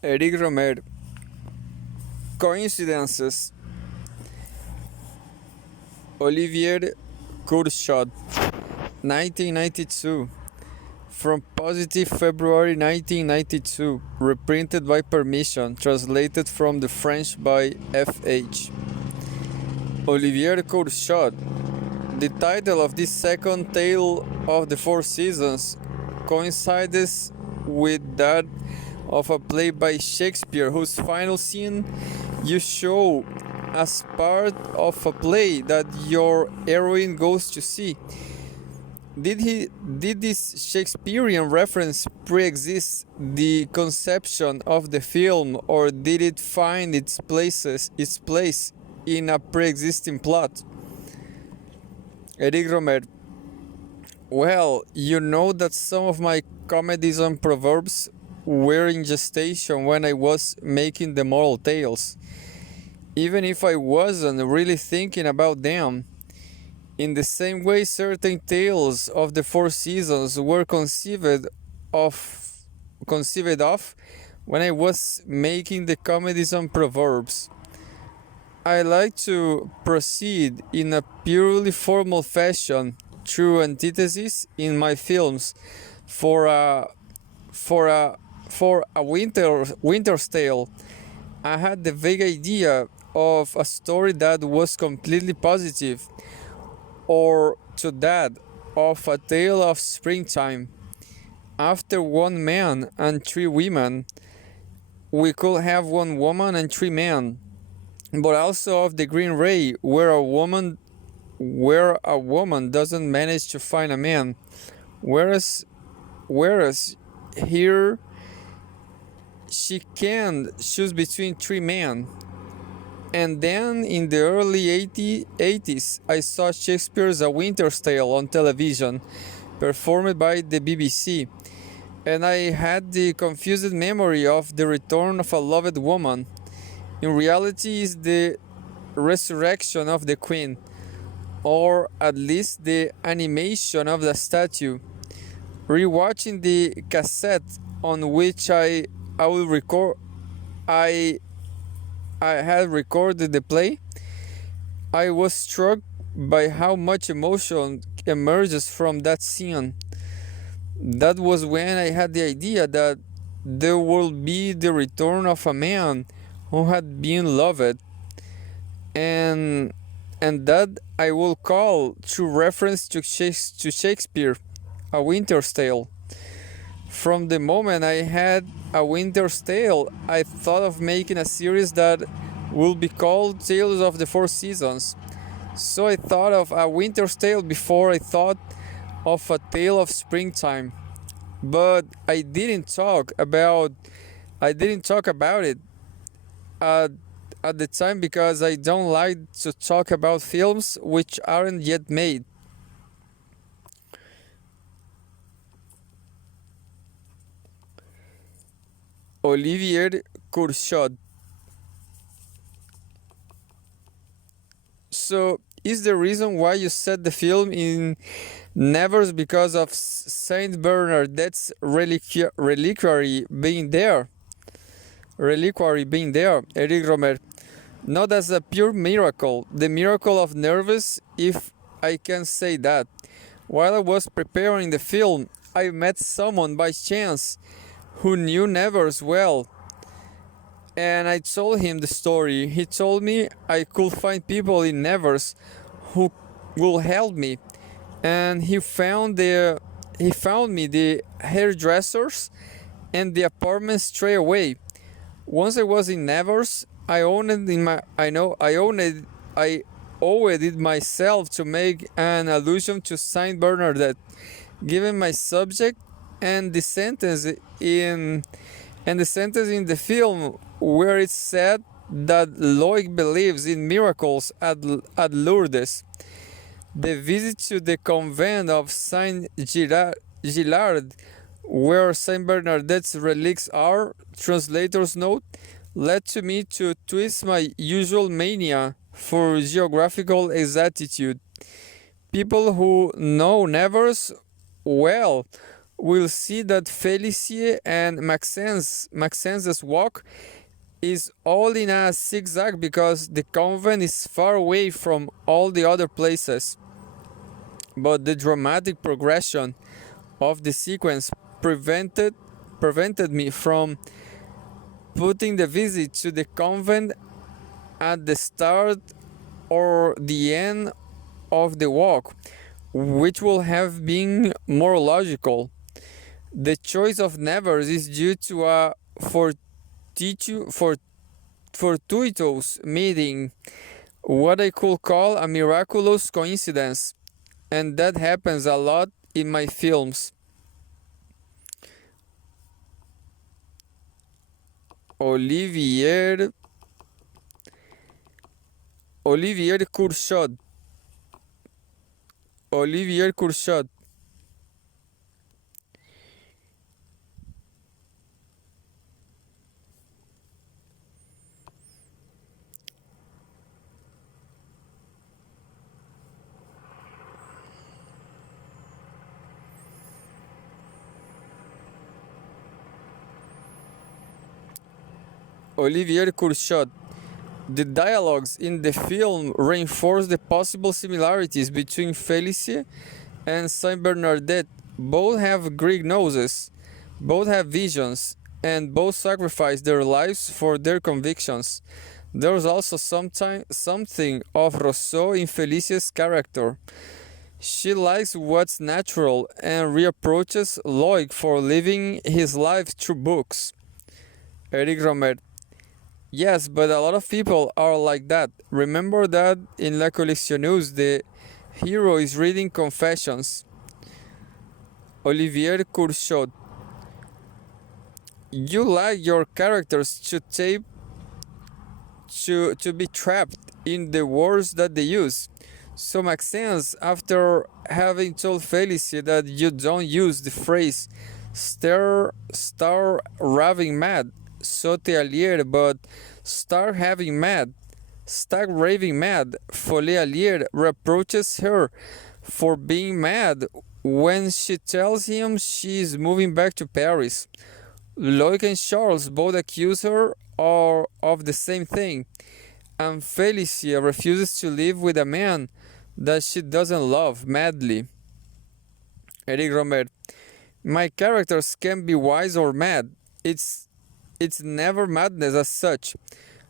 Eric Rohmer. Coincidences. Olivier Curchod, 1992. From Positive February 1992. Reprinted by permission. Translated from the French by F.H. Olivier Curchod. The title of this second tale of the Four Seasons coincides with that of a play by Shakespeare, whose final scene you show as part of a play that your heroine goes to see. Did this Shakespearean reference pre-exist the conception of the film, or did it find its place in a pre-existing plot? Eric Rohmer. Well, you know that some of my comedies and proverbs were in gestation when I was making the moral tales, even if I wasn't really thinking about them. In the same way, certain tales of the Four Seasons were conceived of when I was making the comedies and proverbs. I like to proceed in a purely formal fashion through antithesis in my films. For a for a for a winter's tale, I had the vague idea of a story that was completely positive, or to that of a tale of springtime. After one man and three women, we could have one woman and three men, but also of the green ray, where a woman doesn't manage to find a man, whereas here she can choose between three men. And then in the early 80s, I saw Shakespeare's A Winter's Tale on television, performed by the BBC, and I had the confused memory of the return of a loved woman. In reality, is the resurrection of the queen, or at least the animation of the statue. Rewatching the cassette on which I will record I I had recorded the play, I was struck by how much emotion emerges from that scene. That was when I had the idea that there will be the return of a man who had been loved, and that I will call through reference to Shakespeare, A Winter's Tale. From the moment I had A Winter's Tale, I thought of making a series that would be called Tales of the Four Seasons. So I thought of A Winter's Tale before I thought of A Tale of Springtime. But I didn't talk about it at, at the time because I don't like to talk about films which aren't yet made. Olivier Curchod. So, is the reason why you set the film in Nevers because of Saint Bernardette's reliquary being there? Reliquary being there, Eric Rohmer. Not as a pure miracle, the miracle of nervous, if I can say that. While I was preparing the film, I met someone by chance who knew Nevers well, and I told him the story. He told me I could find people in Nevers who will help me, and he found me the hairdressers and the apartment straight away. Once I was in Nevers, I owned it in my I know I owed it myself to make an allusion to Saint Bernadette, given my subject and the sentence in the film where it's said that Loic believes in miracles at Lourdes. The visit to the convent of Saint Gillard, where Saint Bernadette's relics are, translators note, led to me to twist my usual mania for geographical exactitude. People who know Nevers well we'll see that Félicie and Maxence's walk is all in a zigzag because the convent is far away from all the other places. But the dramatic progression of the sequence prevented me from putting the visit to the convent at the start or the end of the walk, which would have been more logical. The choice of Nevers is due to a fortuitous meeting, what I could call a miraculous coincidence, and that happens a lot in my films. Olivier Curchod. Olivier Curchod. Olivier Curchod. The dialogues in the film reinforce the possible similarities between Félicie and Saint Bernadette. Both have Greek noses, both have visions, and both sacrifice their lives for their convictions. There's also something of Rousseau in Félicie's character. She likes what's natural and reproaches Loic for living his life through books. Eric Rohmer. Yes, but a lot of people are like that. Remember that in La Collectionneuse the hero is reading confessions. Olivier Curchod. You like your characters to be trapped in the words that they use. So Maxence, after having told Félicie that you don't use the phrase star raving mad, saute allier, but start having mad, stag raving mad, folie allier reproaches her for being mad when she tells him she is moving back to Paris. Loic and Charles both accuse her of the same thing, and Félicie refuses to live with a man that she doesn't love madly. Eric Rohmer. My characters can be wise or mad. It's never madness as such,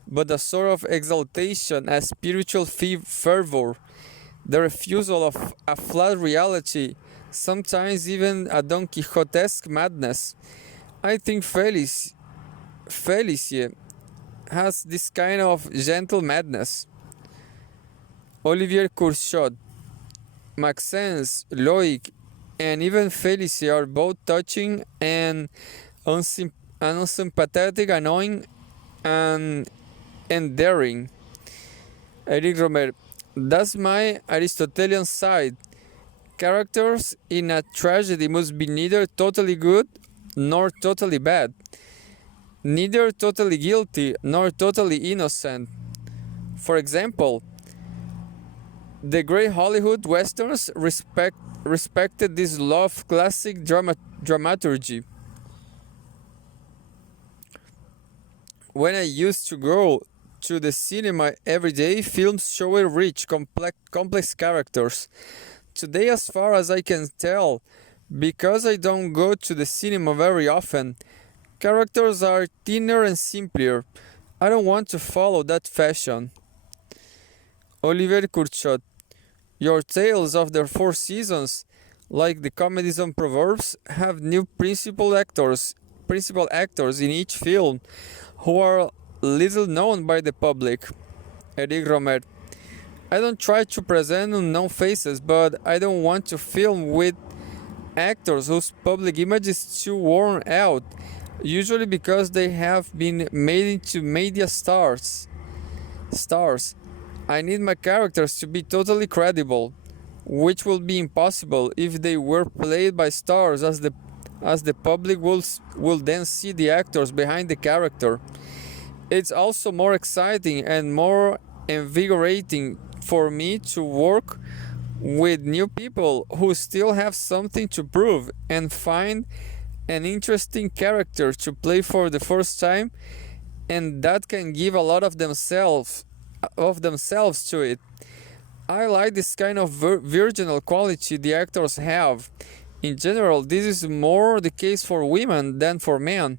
but a sort of exaltation, a spiritual fervor, the refusal of a flat reality, sometimes even a Don Quixotesque madness. I think Félicie has this kind of gentle madness. Olivier Curchod. Maxence, Loic, and even Félicie are both touching and unsympathetic, annoying, and daring. Eric Rohmer. That's my Aristotelian side. Characters in a tragedy must be neither totally good nor totally bad, neither totally guilty nor totally innocent. For example, the great Hollywood westerns respected this law of classic dramaturgy. When I used to go to the cinema every day, films showed rich, complex characters. Today, as far as I can tell, because I don't go to the cinema very often, characters are thinner and simpler. I don't want to follow that fashion. Olivier Curchod. Your tales of the Four Seasons, like the comedies and proverbs, have new principal actors in each film who are little known by the public. Eric Rohmer. I don't try to present unknown faces, but I don't want to film with actors whose public image is too worn out, usually because they have been made into media stars. I need my characters to be totally credible, which will be impossible if they were played by stars, as the public will then see the actors behind the character. It's also more exciting and more invigorating for me to work with new people who still have something to prove and find an interesting character to play for the first time, and that can give a lot of themselves to it. I like this kind of virginal quality the actors have. In general, this is more the case for women than for men.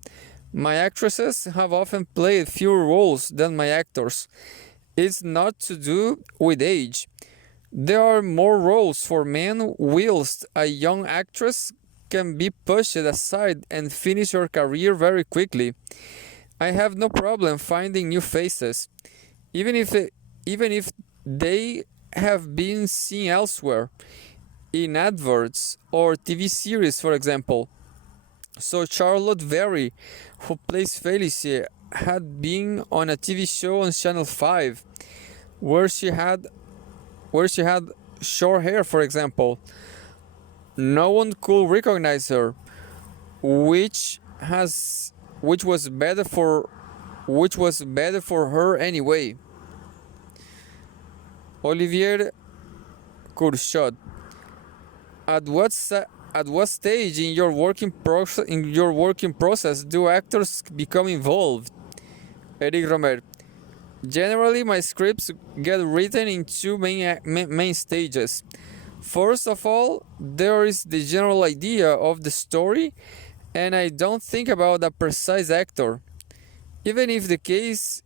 My actresses have often played fewer roles than my actors. It's not to do with age. There are more roles for men, whilst a young actress can be pushed aside and finish her career very quickly. I have no problem finding new faces, even if they have been seen elsewhere, in adverts or TV series, for example. So Charlotte Very, who plays Felicie, had been on a TV show on Channel 5, where she had short hair, for example. No one could recognize her, which has which was better for her anyway. Olivier Curchod. At what stage in your working process do actors become involved? Eric Rohmer. Generally, my scripts get written in two main stages. First of all, there is the general idea of the story, and I don't think about a precise actor. Even in the case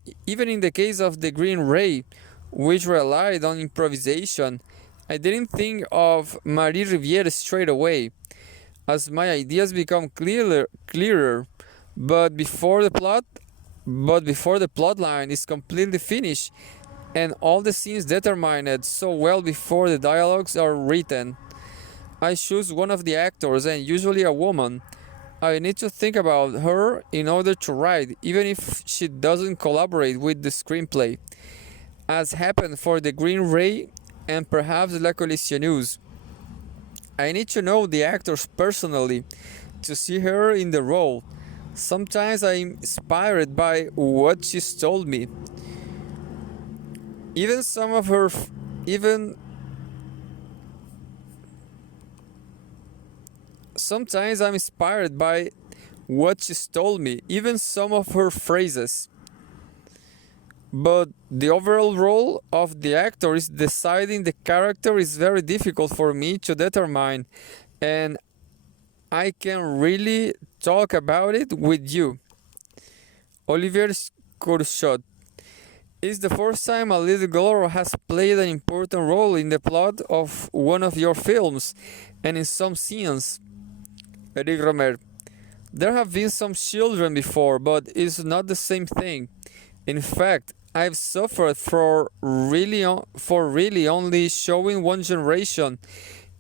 of The Green Ray, which relied on improvisation, I didn't think of Marie Riviere straight away, as my ideas become clearer. But before the plot line is completely finished and all the scenes determined so well before the dialogues are written, I choose one of the actors, and usually a woman. I need to think about her in order to write, even if she doesn't collaborate with the screenplay, as happened for The Green Ray and perhaps La Collectionneuse. I need to know the actors personally to see her in the role. Sometimes I'm inspired by what she's told me. Even some of her even Sometimes I'm inspired by what she's told me, even some of her phrases. But the overall role of the actor is deciding the character is very difficult for me to determine, and I can really talk about it with you. Olivier Curchod. It's the first time a little girl has played an important role in the plot of one of your films and in some scenes. Eric Rohmer. There have been some children before, but it's not the same thing. In fact, I've suffered for really only showing one generation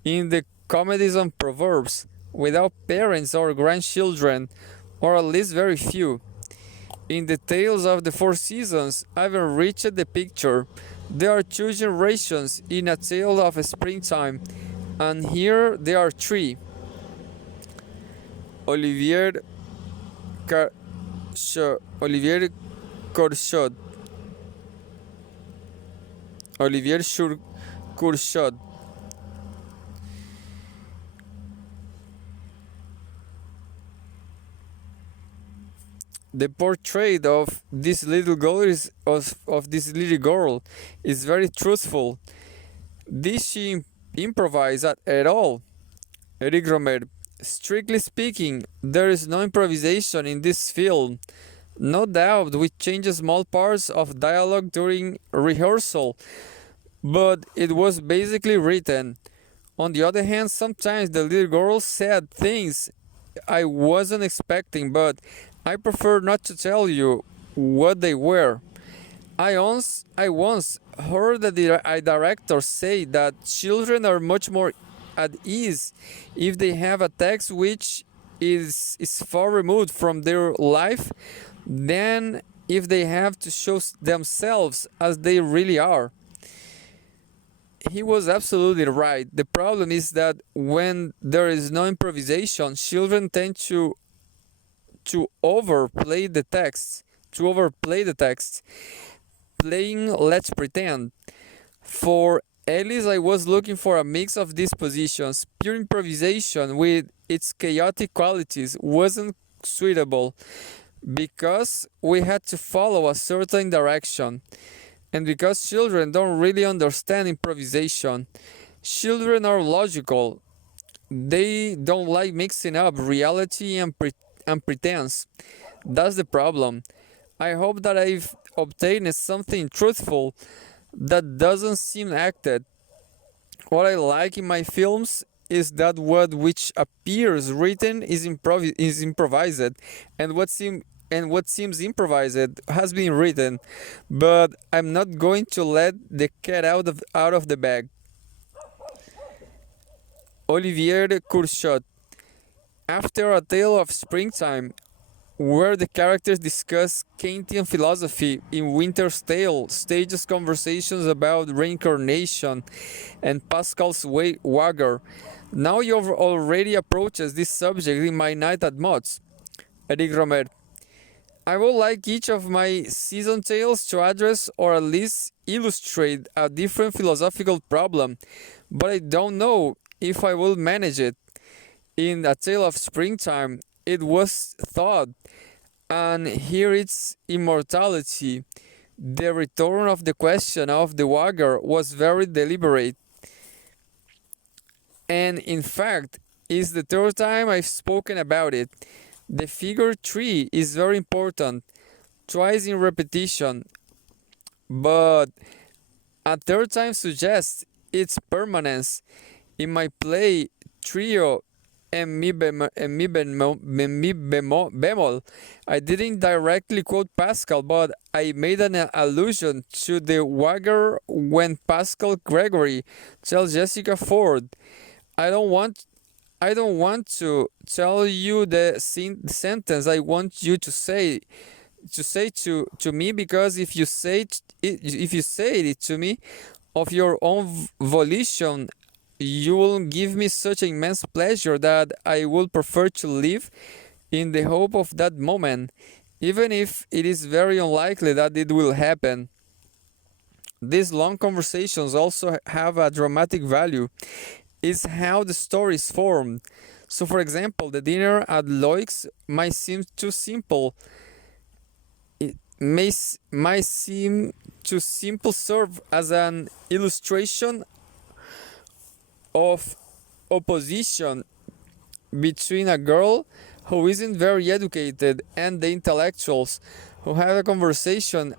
in the comedies and proverbs, without parents or grandchildren, or at least very few. In the tales of the four seasons, I've enriched the picture. There are two generations in a tale of springtime, and here there are three. Olivier Curchod. Olivier Curchod. The portrait of this little girl is very truthful. Did she improvise at all? Eric Rohmer. Strictly speaking, there is no improvisation in this film. No doubt we changed small parts of dialogue during rehearsal, but it was basically written. On the other hand, sometimes the little girl said things I wasn't expecting, but I prefer not to tell you what they were. I once heard a director say that children are much more at ease if they have a text which is far removed from their life than if they have to show themselves as they really are. He was absolutely right. The problem is that when there is no improvisation, children tend to overplay the text, playing let's pretend. For At least I was looking for a mix of these positions. Pure improvisation with its chaotic qualities wasn't suitable because we had to follow a certain direction, and because children don't really understand improvisation. Children are logical. They don't like mixing up reality and pretense. That's the problem. I hope that I've obtained something truthful that doesn't seem acted. What I like in my films is that what which appears written is improvised, and what seems improvised has been written. But I'm not going to let the cat out of the bag. Olivier Curchod. After A Tale of Springtime, where the characters discuss Kantian philosophy, in Winter's Tale stages conversations about reincarnation and Pascal's Wager. Now you've already approached this subject in My Night at Mott's. Eric Rohmer. I would like each of my season tales to address or at least illustrate a different philosophical problem, but I don't know if I will manage it. In A Tale of Springtime, it was thought, and here it's immortality. The return of the question of the Wager was very deliberate, and in fact, is the third time I've spoken about it. The figure 3 is very important, twice in repetition, but a third time suggests its permanence. In my play Trio and Mi bemol, I didn't directly quote Pascal, but I made an allusion to the Wager when Pascal Gregory tells Jessica Ford, I don't want to tell you the sentence I want you to say to me, because if you say it to me of your own volition, you will give me such immense pleasure that I will prefer to live in the hope of that moment, even if it is very unlikely that it will happen. These long conversations also have a dramatic value. It's how the story is formed. So, for example, the dinner at Loic's might seem too simple. It might seem too simple serve as an illustration of opposition between a girl who isn't very educated and the intellectuals who have a conversation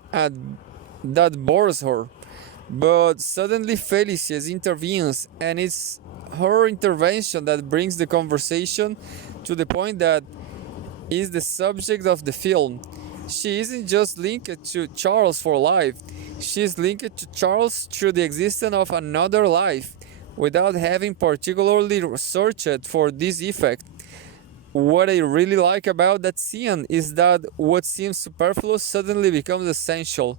that bores her. But suddenly Felicius intervenes, and it's her intervention that brings the conversation to the point that is the subject of the film. She isn't just linked to Charles for life, she is linked to Charles through the existence of another life, without having particularly searched for this effect. What I really like about that scene is that what seems superfluous suddenly becomes essential.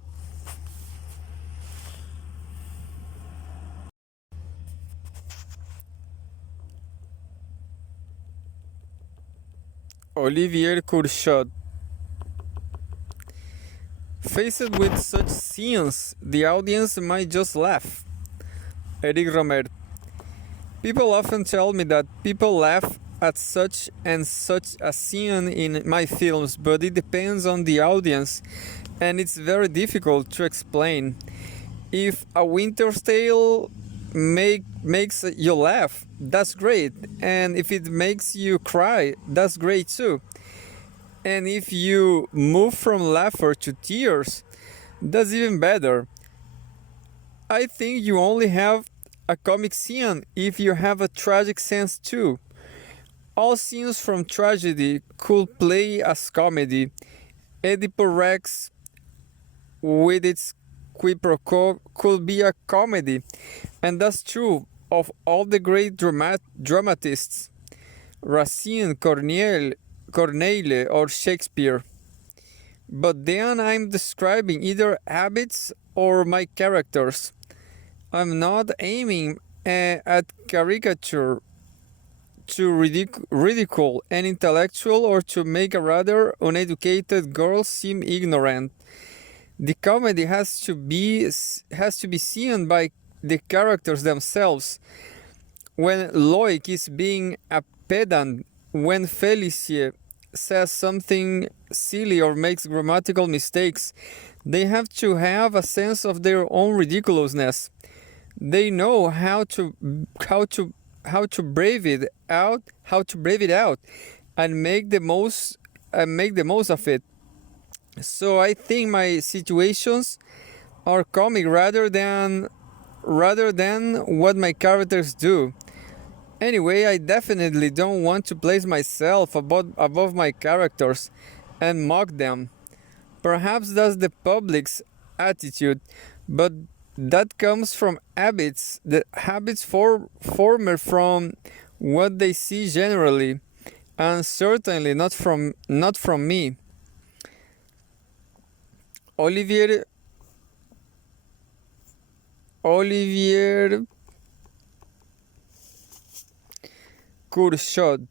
Olivier Curchod. Faced with such scenes, the audience might just laugh. Eric Rohmer. People often tell me that people laugh at such and such a scene in my films, but it depends on the audience, and it's very difficult to explain. If A Winter's Tale makes you laugh, that's great, and if it makes you cry, that's great too. And if you move from laughter to tears, that's even better. I think you only have a comic scene if you have a tragic sense too. All scenes from tragedy could play as comedy. Oedipus Rex, with its quid pro quo, could be a comedy, and that's true of all the great dramatists, Racine, Corneille, or Shakespeare. But then I'm describing either habits or my characters. I'm not aiming at caricature, to ridicule an intellectual or to make a rather uneducated girl seem ignorant. The comedy has to be seen by the characters themselves. When Loic is being a pedant, when Felicie says something silly or makes grammatical mistakes, they have to have a sense of their own ridiculousness. They know how to brave it out, and make the most of it. So I think my situations are comic rather than what my characters do. Anyway, I definitely don't want to place myself above my characters and mock them. Perhaps that's the public's attitude, but that comes from habits. The habits formed from what they see generally, and certainly not from me. Olivier Curchod.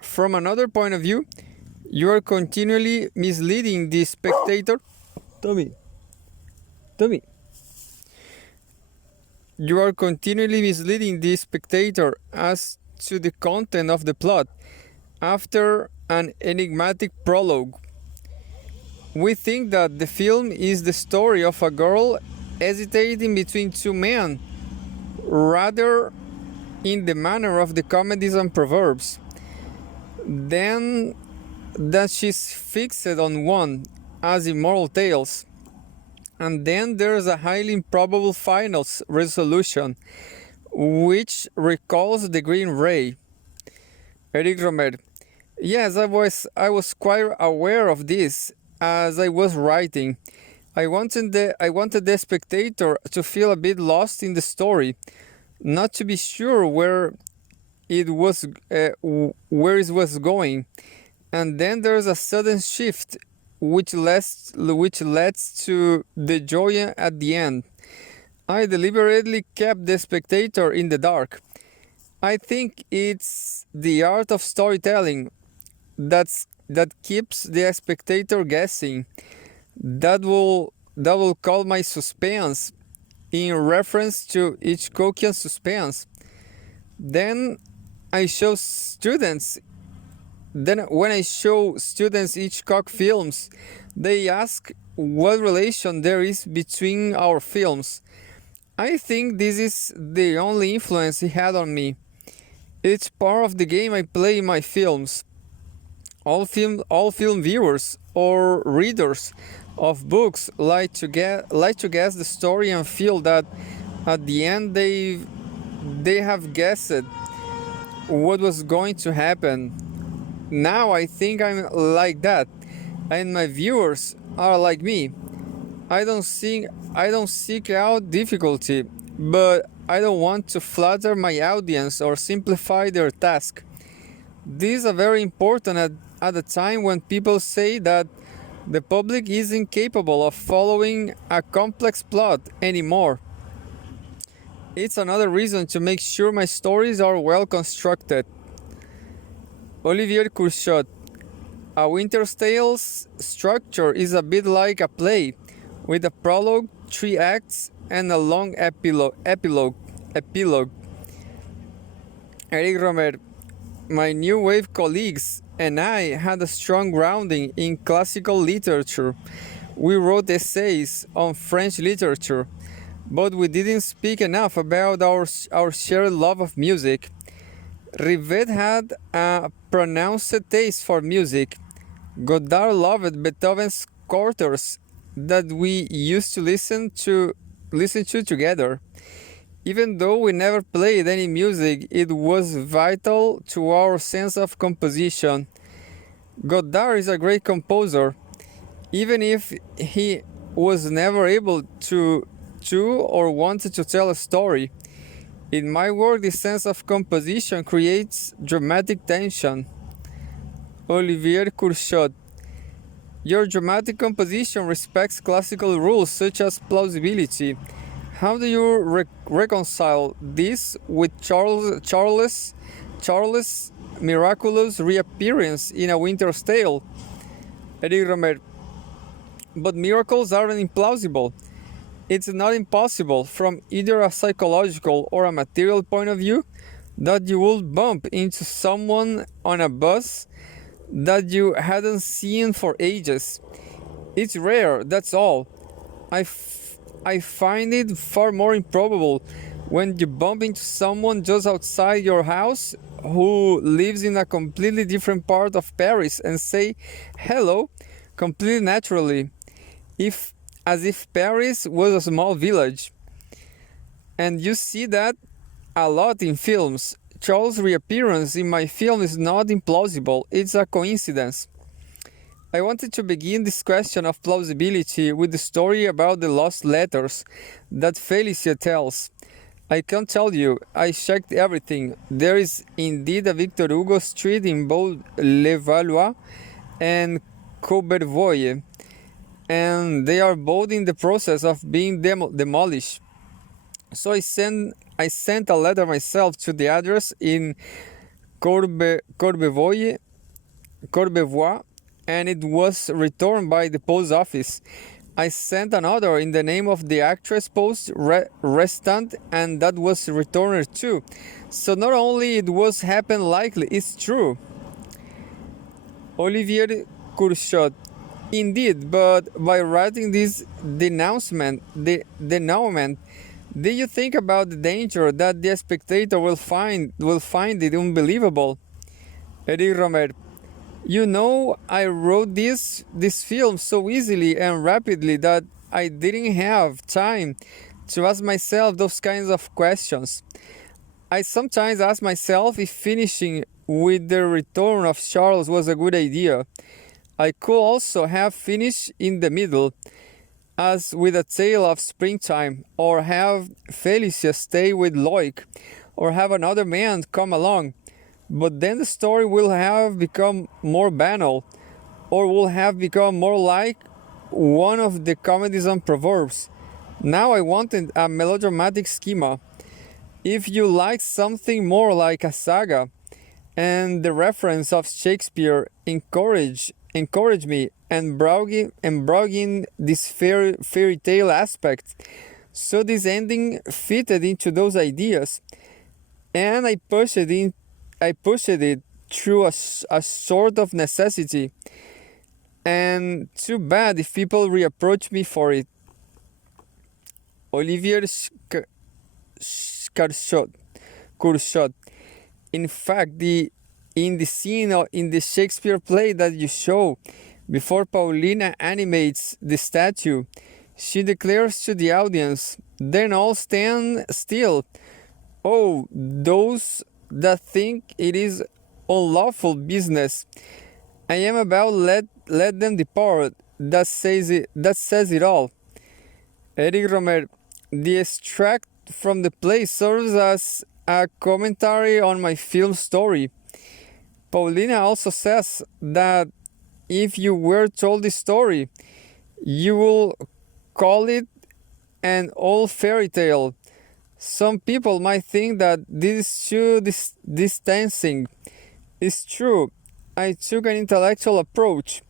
From another point of view, you are continually misleading the spectator. Tommy. You are continually misleading the spectator as to the content of the plot. After an enigmatic prologue, we think that the film is the story of a girl hesitating between two men, rather in the manner of the comedies and proverbs. Then that she's fixed on one, as in moral tales. And then there's a highly improbable final resolution, which recalls the Green Ray. Eric Rohmer. Yes, I was quite aware of this as I was writing. I wanted the spectator to feel a bit lost in the story, not to be sure where it was going, and then there's a sudden shift, which leads to the joy at the end. I deliberately kept the spectator in the dark. I think it's the art of storytelling that keeps the spectator guessing. That will call my suspense, in reference to Hitchcockian suspense. Then when I show students Hitchcock films, they ask what relation there is between our films. I think this is the only influence he had on me. It's part of the game I play in my films. All film viewers or readers of books like to guess the story and feel that at the end they have guessed what was going to happen. Now I think I'm like that, and my viewers are like me. I don't seek out difficulty, but I don't want to flatter my audience or simplify their task. These are very important at a time when people say that the public is incapable of following a complex plot anymore. It's another reason to make sure my stories are well constructed. Olivier Curchod. A Winter's Tale's structure is a bit like a play, with a prologue, 3 acts, and a long epilogue. Eric Rohmer. My New Wave colleagues and I had a strong grounding in classical literature. We wrote essays on French literature, but we didn't speak enough about our shared love of music. Rivet had a pronounced taste for music. Godard loved Beethoven's quarters that we used to listen to together. Even though we never played any music, it was vital to our sense of composition. Godard is a great composer, even if he was never able to or wanted to tell a story. In my work, the sense of composition creates dramatic tension. Olivier Curchod. Your dramatic composition respects classical rules such as plausibility. How do you reconcile this with Charles' miraculous reappearance in A Winter's Tale? Eric Rohmer. But miracles aren't implausible. It's not impossible from either a psychological or a material point of view that you will bump into someone on a bus that you hadn't seen for ages. It's rare, that's all. I find it far more improbable when you bump into someone just outside your house who lives in a completely different part of Paris and say hello completely naturally, if as if Paris was a small village. And you see that a lot in films. Charles' reappearance in my film is not implausible, it's a coincidence. I wanted to begin this question of plausibility with the story about the lost letters that Felicia tells. I can tell you, I checked everything. There is indeed a Victor Hugo street in both Levallois and Courbevoie, and they are both in the process of being demolished. So I sent a letter myself to the address in Courbevoie, and it was returned by the post office. I sent another in the name of the actress post restant, and that was returned too. So not only it was happen likely, it's true. Olivier Curchod. Indeed, but by writing this denouncement, did you think about the danger that the spectator will find it unbelievable? Eric Rohmer. You know, I wrote this film so easily and rapidly that I didn't have time to ask myself those kinds of questions. I sometimes ask myself if finishing with the return of Charles was a good idea. I could also have finished in the middle, as with a tale of springtime, or have Felicia stay with Loic, or have another man come along. But then the story will have become more banal, or will have become more like one of the comedies and proverbs. Now I wanted a melodramatic schema. If you like something more like a saga, and the reference of Shakespeare encourage me and brought in this fairy tale aspect. So this ending fitted into those ideas, and I pushed it through a sort of necessity. And too bad if people reapproach me for it. Olivier Curchod. In fact, in the scene in the Shakespeare play that you show, before Paulina animates the statue, she declares to the audience, "Then all stand still. Oh, those that think it is unlawful business. I am about let them depart." That says it all. Eric Rohmer. The extract from the play serves as a commentary on my film story. Paulina also says that if you were told this story, you will call it an old fairy tale. Some people might think that this is too distancing. It's true. I took an intellectual approach.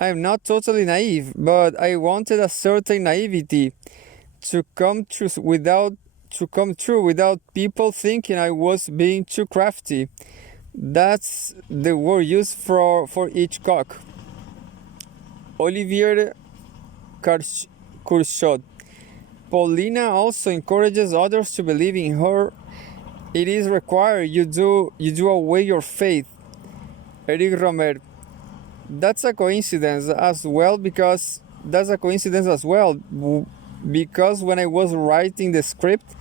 I am not totally naive, but I wanted a certain naivety to come true without people thinking I was being too crafty. That's the word used for each cock. Olivier Curchod. Paulina also encourages others to believe in her. It is required you do away your faith. Eric Rohmer. That's a coincidence as well because when I was writing the script,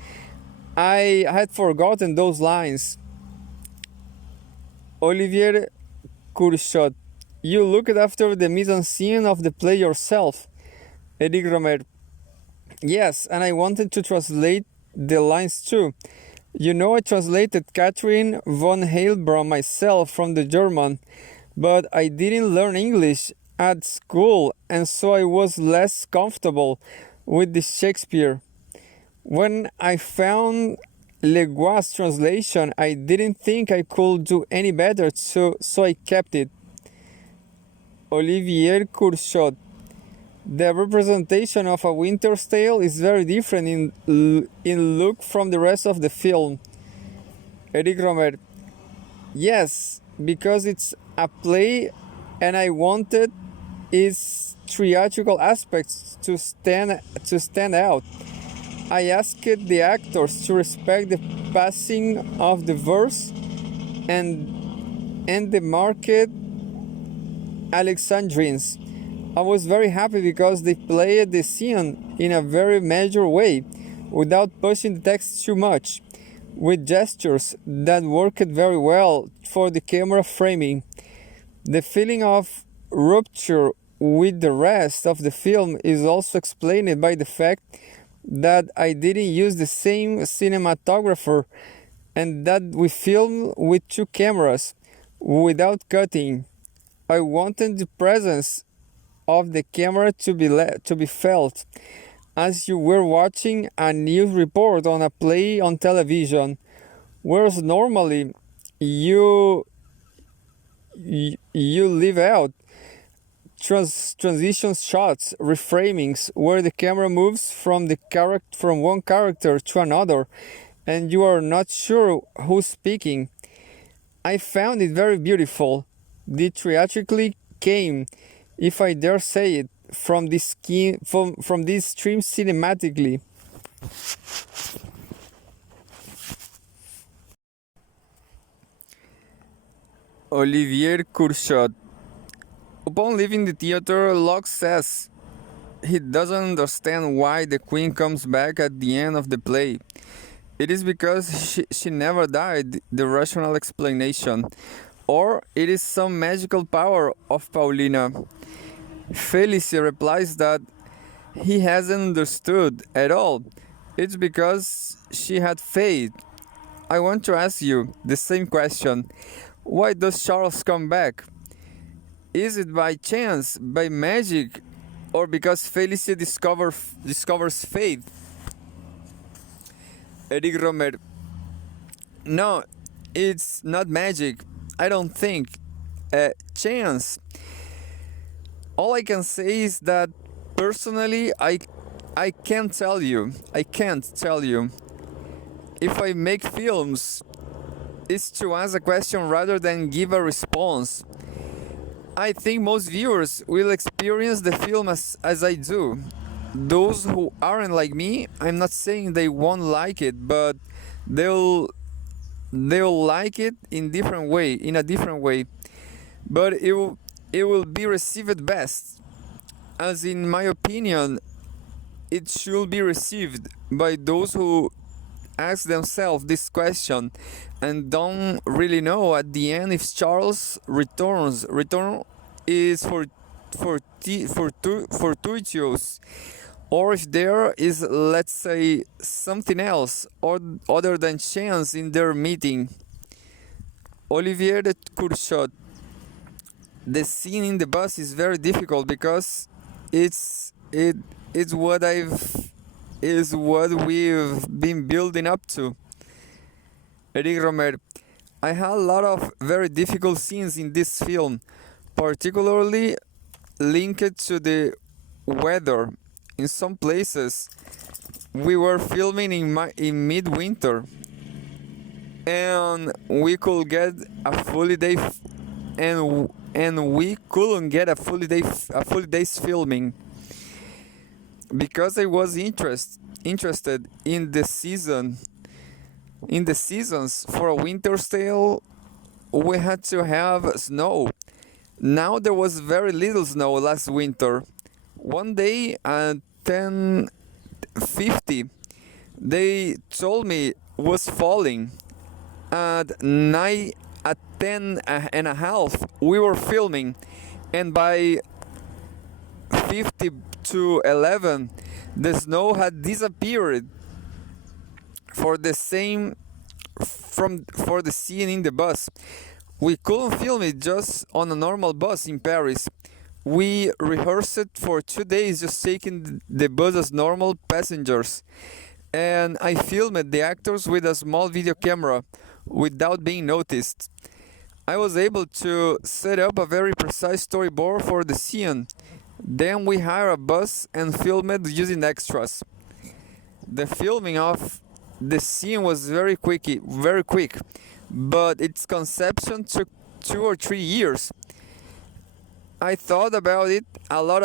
I had forgotten those lines. Olivier Curchod. You looked after the mise-en-scene of the play yourself. Eric Rohmer. Yes, and I wanted to translate the lines too. You know, I translated Catherine von Heilbronn myself from the German, but I didn't learn English at school, and so I was less comfortable with the Shakespeare. When I found Legois' translation, I didn't think I could do any better, so I kept it. Olivier Curchod. The representation of A Winter's Tale is very different in look from the rest of the film. Eric Rohmer. Yes, because it's a play and I wanted its theatrical aspects to stand out. I asked the actors to respect the passing of the verse and the market Alexandrines. I was very happy because they played the scene in a very major way, without pushing the text too much, with gestures that worked very well for the camera framing. The feeling of rupture with the rest of the film is also explained by the fact that I didn't use the same cinematographer and that we filmed with two cameras without cutting. I wanted the presence of the camera to be felt as you were watching a news report on a play on television, whereas normally you leave out transition shots, reframings, where the camera moves from one character to another, and you are not sure who's speaking. I found it very beautiful. It theatrically came, if I dare say it, from this stream cinematically. Olivier Curchod. Upon leaving the theater, Locke says he doesn't understand why the queen comes back at the end of the play. It is because she never died, the rational explanation. Or it is some magical power of Paulina. Felicia replies that he hasn't understood at all. It's because she had faith. I want to ask you the same question. Why does Charles come back? Is it by chance, by magic, or because Felicia discovers faith? Eric Rohmer. No, it's not magic. I don't think. Chance. All I can say is that personally, I can't tell you. I can't tell you. If I make films, it's to ask a question rather than give a response. I think most viewers will experience the film as I do. Those who aren't like me, I'm not saying they won't like it, but they'll like it in a different way. But it will be received best. As in my opinion, it should be received by those who ask themselves this question and don't really know at the end if Charles return is fortuitous, or if there is, let's say, something else or other than chance in their meeting. Olivier de Curchod. The scene in the bus is very difficult because it's what we've been building up to. Eric Rohmer. I had a lot of very difficult scenes in this film, particularly linked to the weather. In some places, we were filming in midwinter, and we could get a fully day, and we couldn't get a fully day's filming because I was interested in the seasons. For A Winter's Tale, we had to have snow. Now there was very little snow last winter. One day at 10:50, they told me was falling. At 10 and a half, we were filming, and by 50 to 11, the snow had disappeared. For the scene in the bus, we couldn't film it just on a normal bus in Paris. We rehearsed it for 2 days, just taking the bus as normal passengers. And I filmed the actors with a small video camera without being noticed. I was able to set up a very precise storyboard for the scene. Then we hired a bus and filmed using extras. The filming of the scene was very quick, but its conception took 2 or 3 years. I thought about it a lot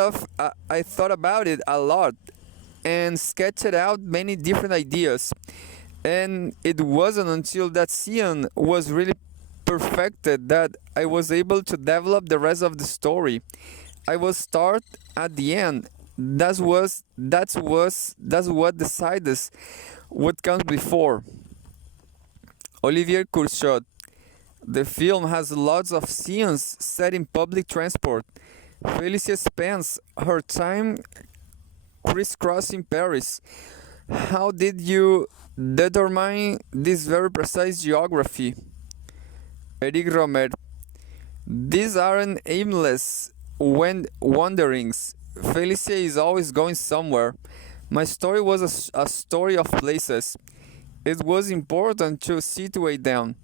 and sketched out many different ideas. And it wasn't until that scene was really perfected that I was able to develop the rest of the story. I will start at the end. That's what decides what comes before. Olivier Curchod. The film has lots of scenes set in public transport. Felicia spends her time crisscrossing Paris. How did you determine this very precise geography? Eric Rohmer. These aren't aimless wanderings. Felicia is always going somewhere. My story was a story of places. It was important to situate them.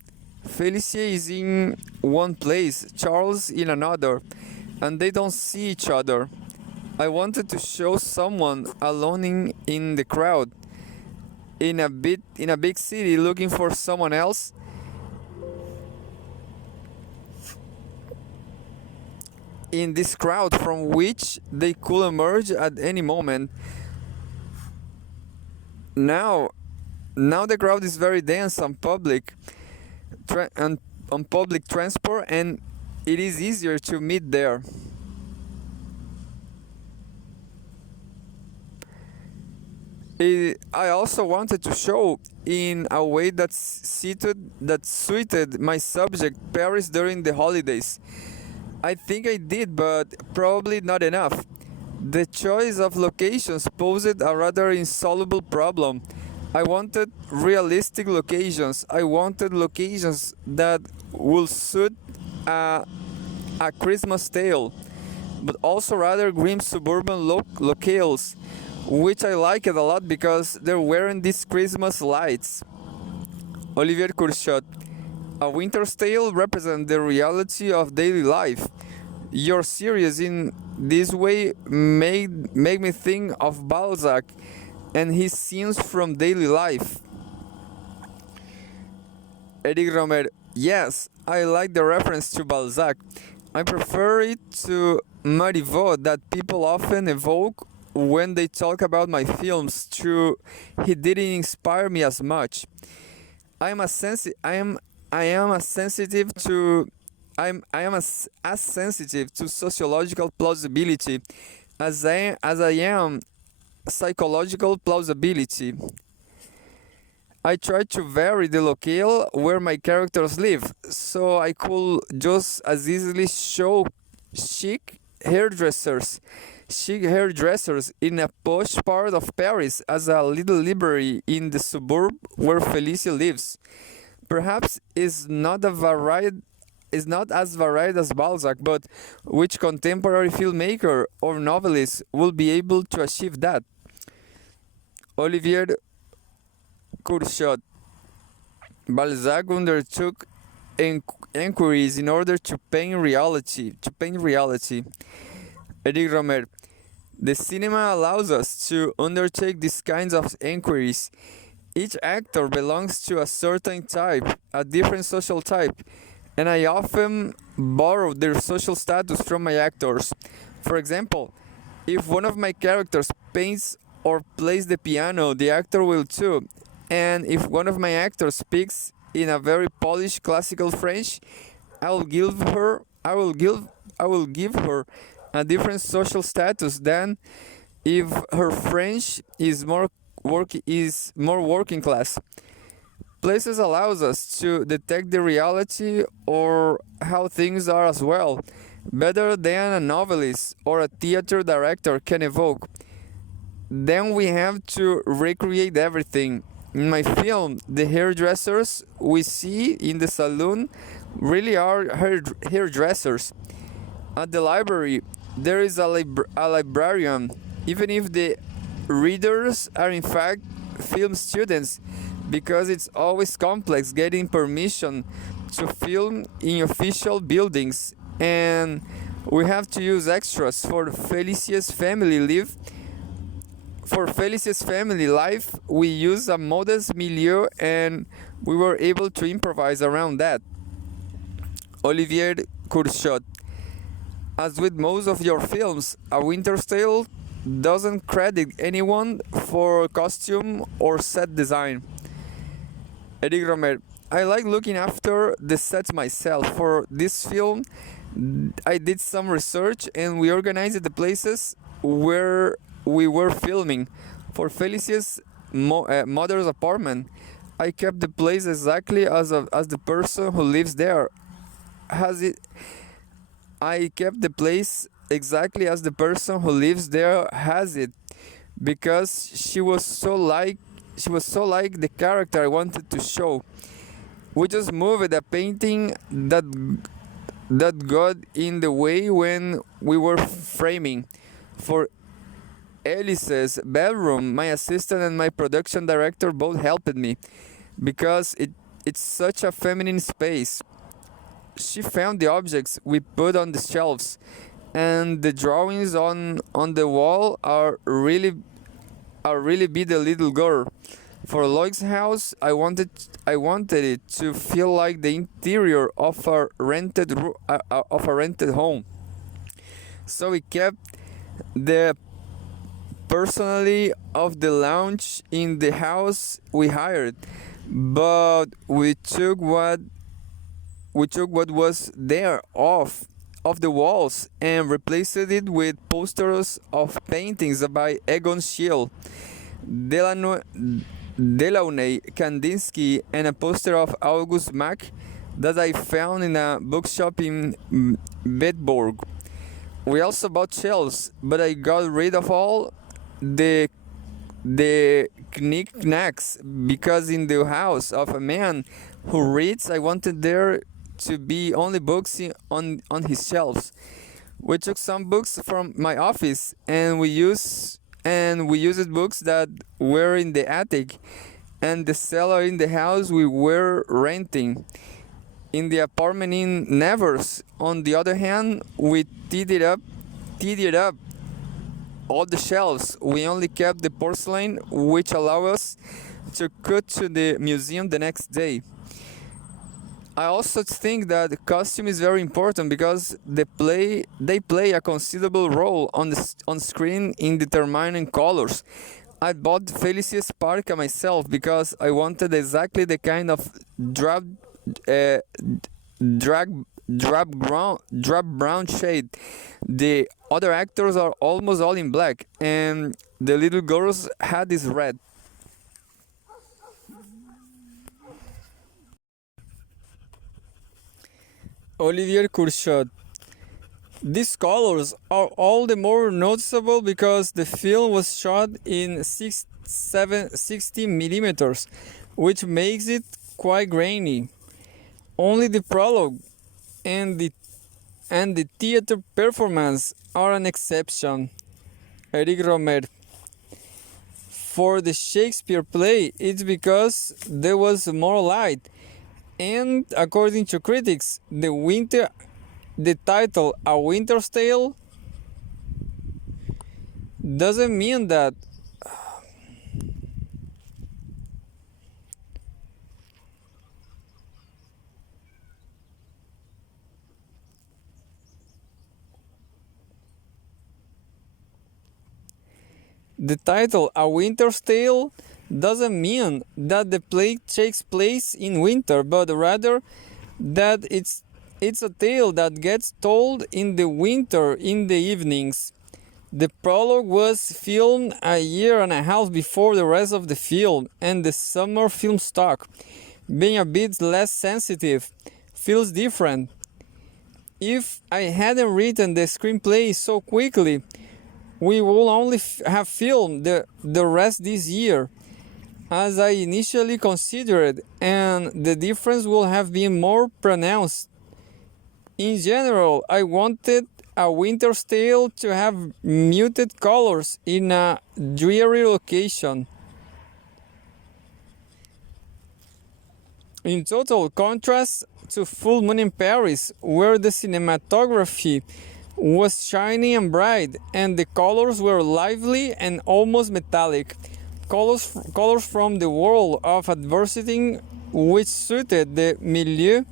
Felicia is in one place, Charles in another, and they don't see each other. I wanted to show someone alone in the crowd, in a big city looking for someone else. In this crowd from which they could emerge at any moment. Now the crowd is very dense on public transport, and it is easier to meet there. I also wanted to show in a way that suited my subject, Paris during the holidays. I think I did, but probably not enough. The choice of locations posed a rather insoluble problem. I wanted realistic locations. I wanted locations that would suit a Christmas tale, but also rather grim suburban locales, which I liked a lot because they're wearing these Christmas lights. Olivier Curchod. A Winter's Tale represents the reality of daily life. Your series in this way make me think of Balzac and his scenes from daily life. Eric Rohmer. Yes, I like the reference to Balzac. I prefer it to Marivaux that people often evoke when they talk about my films. True, he didn't inspire me as much. I am as sensitive to as sensitive to sociological plausibility as I am psychological plausibility. I try to vary the locale where my characters live, so I could just as easily show chic hairdressers in a posh part of Paris as a little library in the suburb where Felicia lives. Perhaps is not as varied as Balzac, but which contemporary filmmaker or novelist will be able to achieve that? Olivier Curchod. Balzac undertook inquiries in order to paint reality. Eric Rohmer. The cinema allows us to undertake these kinds of inquiries. Each actor belongs to a certain type, a different social type, and I often borrow their social status from my actors. For example, if one of my characters paints or plays the piano, the actor will too. And if one of my actors speaks in a very polished classical French, I will give her a different social status than if her French is more working class. Places allows us to detect the reality or how things are as well, better than a novelist or a theater director can evoke. Then we have to recreate everything. In my film, the hairdressers we see in the saloon really are hairdressers. At the library, there is a librarian, even if the readers are in fact film students, because it's always complex getting permission to film in official buildings, and We have to use extras for Felicia's family live. For Felicia's family life, we used a modest milieu and we were able to improvise around that. Olivier Curchod. As with most of your films, A Winter's Tale doesn't credit anyone for costume or set design. Eric Rohmer. I like looking after the sets myself. For this film, I did some research and we organized the places where we were filming. For Felicia's mother's apartment, I kept the place exactly as the person who lives there has it. I kept the place exactly as the person who lives there has it, because she was so like the character I wanted to show. We just moved a painting that got in the way when we were framing. For Elise's bedroom, my assistant and my production director both helped me because it's such a feminine space. She found the objects we put on the shelves, and the drawings on the wall are really be the little girl. For Lloyd's house, I wanted it to feel like the interior of a rented home. So we kept the personally of the lounge in the house we hired, but we took what was there off the walls and replaced it with posters of paintings by Egon Schiele, Delano, Delaunay, Kandinsky, and a poster of August Mack that I found in a bookshop in Bedburg. We also bought shelves, but I got rid of all the the knickknacks because in the house of a man who reads, I wanted there to be only books on his shelves. We took some books from my office and we used books that were in the attic and the cellar in the house we were renting. In the apartment in Nevers, on the other hand, we tidied up all the shelves. We only kept the porcelain, which allowed us to cut to the museum the next day. I also think that the costume is very important because they play a considerable role on screen in determining colors. I bought Felicia's parka myself because I wanted exactly the kind of drab, uh, drab brown shade. The other actors are almost all in black, and the little girls had this red. Olivier Curchod. These colors are all the more noticeable because the film was shot in 60 millimeters, which makes it quite grainy. Only the prologue and the theater performance are an exception. Eric Rohmer. For the Shakespeare play, it's because there was more light, and according to critics, the title "A Winter's Tale" doesn't mean that. The title "A Winter's Tale" doesn't mean that the play takes place in winter, but rather that it's a tale that gets told in the winter in the evenings. The prologue was filmed a year and a half before the rest of the film, and the summer film stock, being a bit less sensitive, feels different. If I hadn't written the screenplay so quickly, we will only have filmed the rest this year, as I initially considered, and the difference will have been more pronounced. In general, I wanted A Winter's Tale to have muted colors in a dreary location. In total contrast to Full Moon in Paris, where the cinematography was shiny and bright, and the colors were lively and almost metallic. Colors from the world of advertising, which suited the milieu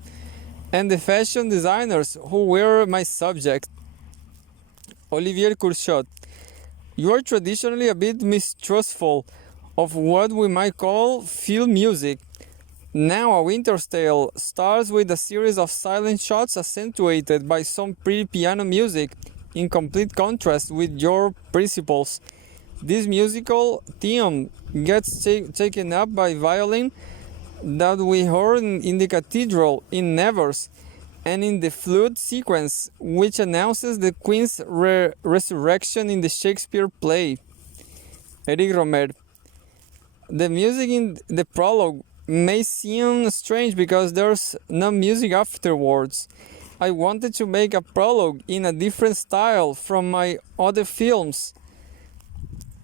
and the fashion designers who were my subject. Olivier Curchod. You are traditionally a bit mistrustful of what we might call film music. Now, A Winter's Tale starts with a series of silent shots accentuated by some pretty piano music, in complete contrast with your principles. This musical theme gets taken up by violin that we heard in the cathedral in Nevers, and in the flute sequence, which announces the Queen's resurrection in the Shakespeare play. Eric Rohmer. The music in the prologue may seem strange because there's no music afterwards. I wanted to make a prologue in a different style from my other films,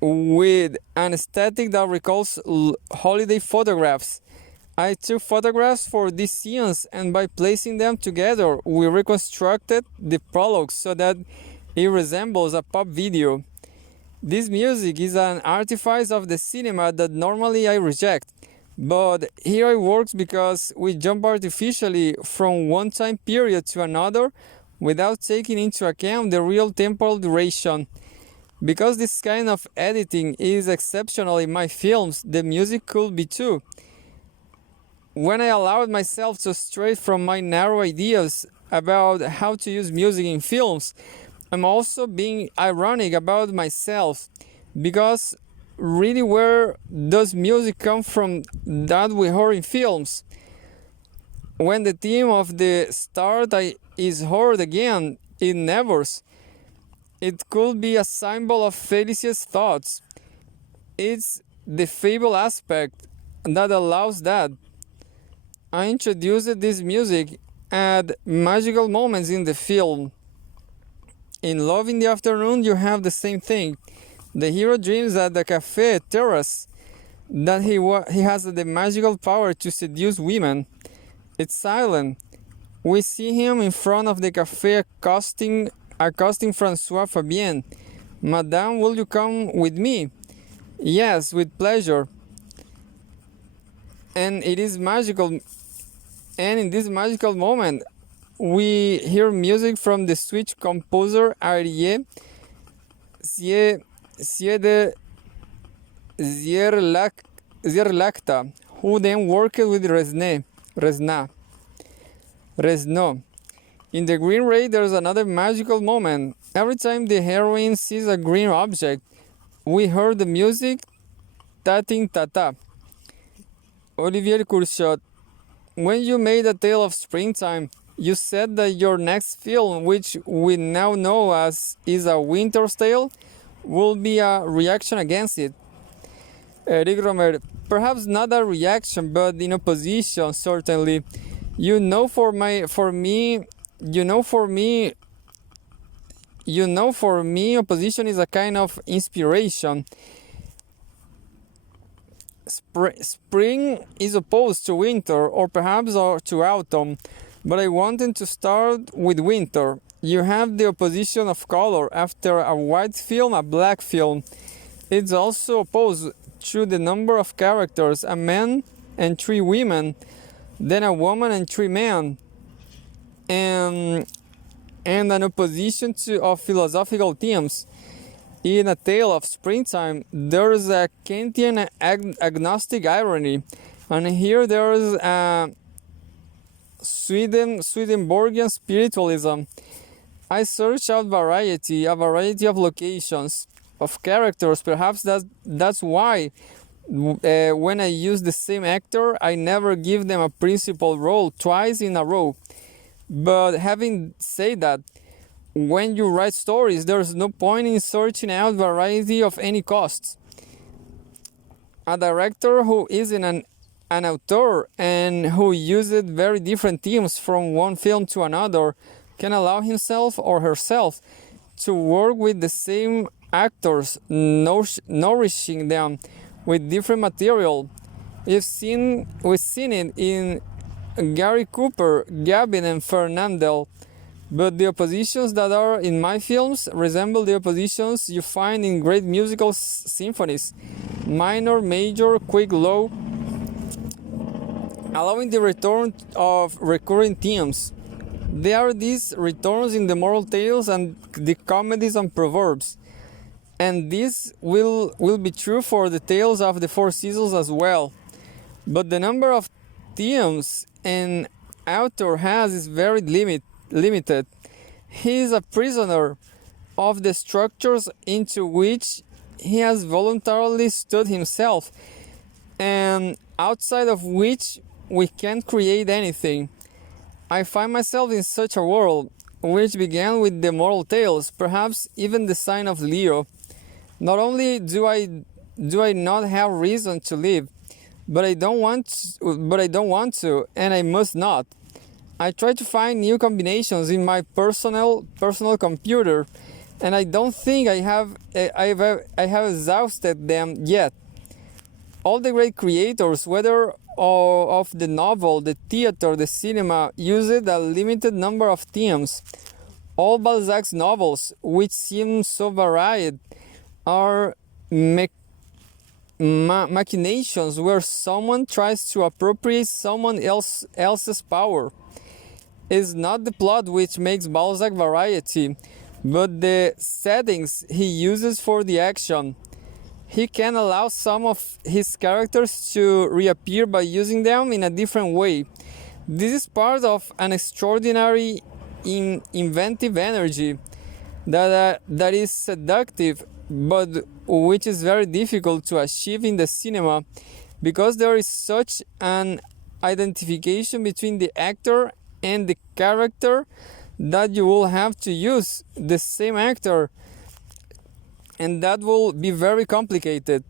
with an aesthetic that recalls holiday photographs. I took photographs for these scenes, and by placing them together, we reconstructed the prologue so that it resembles a pop video. This music is an artifice of the cinema that normally I reject, but here it works because we jump artificially from one time period to another without taking into account the real temporal duration. Because this kind of editing is exceptional in my films, the music could be too. When I allowed myself to stray from my narrow ideas about how to use music in films, I'm also being ironic about myself, because really, where does music come from that we heard in films? When the theme of the start is heard again, it nevers. It could be a symbol of Felicia's thoughts. It's the fable aspect that allows that. I introduced this music at magical moments in the film. In Love in the Afternoon, you have the same thing. The hero dreams at the cafe terrace that he has the magical power to seduce women. It's silent. We see him in front of the cafe accosting François Fabien. Madame, will you come with me? Yes, with pleasure. And it is magical. And in this magical moment, we hear music from the Swiss composer Arié Zierlachta, who then worked with Reznor. In The Green Ray, there's another magical moment. Every time the heroine sees a green object, we hear the music ta-ting ta-ta. Olivier Curchod. When you made A Tale of Springtime, you said that your next film, which we now know as is A Winter's Tale, will be a reaction against it. Eric Rohmer. Perhaps not a reaction, but in opposition, certainly. For me, opposition is a kind of inspiration. Spring is opposed to winter, or perhaps to autumn, but I wanted to start with winter. You have the opposition of color. After a white film, a black film. It's also opposed to the number of characters, a man and 3 women, then a woman and 3 men, and an opposition of philosophical themes. In A Tale of Springtime, there is a Kantian agnostic irony, and here there is a Swedenborgian spiritualism. I search out a variety of locations, of characters. Perhaps that's why when I use the same actor, I never give them a principal role twice in a row. But having said that, when you write stories, there's no point in searching out variety of any cost. A director who isn't an author and who uses very different themes from one film to another can allow himself or herself to work with the same actors, nourishing them with different material. We've seen it in Gary Cooper, Gavin, and Fernandel. But the oppositions that are in my films resemble the oppositions you find in great musical symphonies: minor, major, quick, low, allowing the return of recurring themes. There are these returns in the moral tales and the comedies and proverbs. And this will be true for the tales of the four seasons as well. But the number of themes an author has is very limited. He is a prisoner of the structures into which he has voluntarily stood himself, and outside of which we can't create anything. I find myself in such a world, which began with the moral tales, perhaps even the sign of Leo. Not only do I not have reason to live, but I don't want to, and I must not. I try to find new combinations in my personal computer, and I don't think I have exhausted them yet. All the great creators, whether of the novel, the theater, the cinema, used a limited number of themes. All Balzac's novels, which seem so varied, are machinations where someone tries to appropriate someone else's power. It's not the plot which makes Balzac variety, but the settings he uses for the action. He can allow some of his characters to reappear by using them in a different way. This is part of an extraordinary inventive energy that is seductive, but which is very difficult to achieve in the cinema, because there is such an identification between the actor and the character that you will have to use the same actor, and that will be very complicated.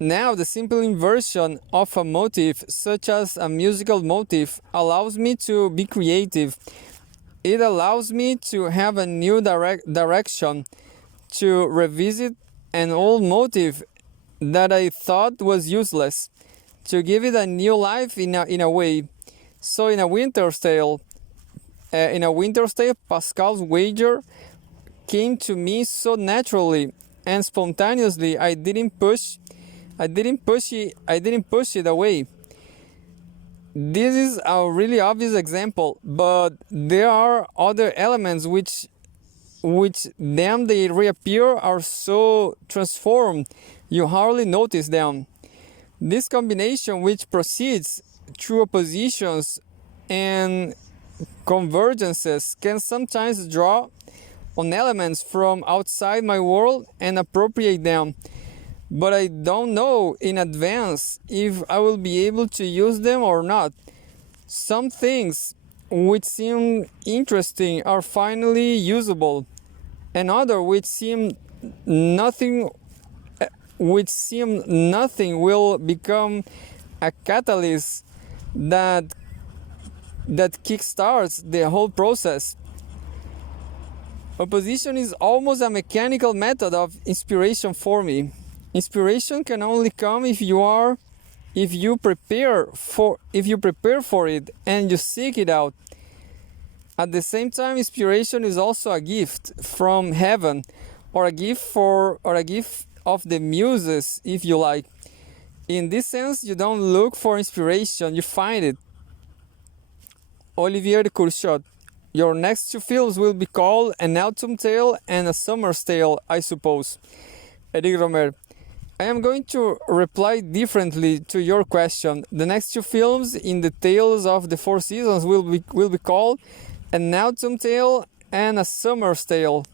Now, the simple inversion of a motif, such as a musical motif, allows me to be creative. It allows me to have a new direction, to revisit an old motif that I thought was useless, to give it a new life in a way. So in A Winter's Tale, Pascal's wager came to me so naturally and spontaneously. I didn't push it away. This is a really obvious example, but there are other elements which then they reappear are so transformed you hardly notice them. This combination, which proceeds through oppositions and convergences, can sometimes draw on elements from outside my world and appropriate them, but I don't know in advance if I will be able to use them or not. Some things which seem interesting are finally usable, and others which seem nothing will become a catalyst that kickstarts the whole process. Opposition is almost a mechanical method of inspiration for me. Inspiration can only come if you prepare for it and you seek it out. At the same time, inspiration is also a gift from heaven, or a gift of the muses, if you like. In this sense, you don't look for inspiration, you find it. Olivier de Curchod. Your next two films will be called An Autumn Tale and A Summer's Tale, I suppose. Eric Rohmer. I am going to reply differently to your question. The next two films in the Tales of the Four Seasons will be called An Autumn Tale and A Summer's Tale.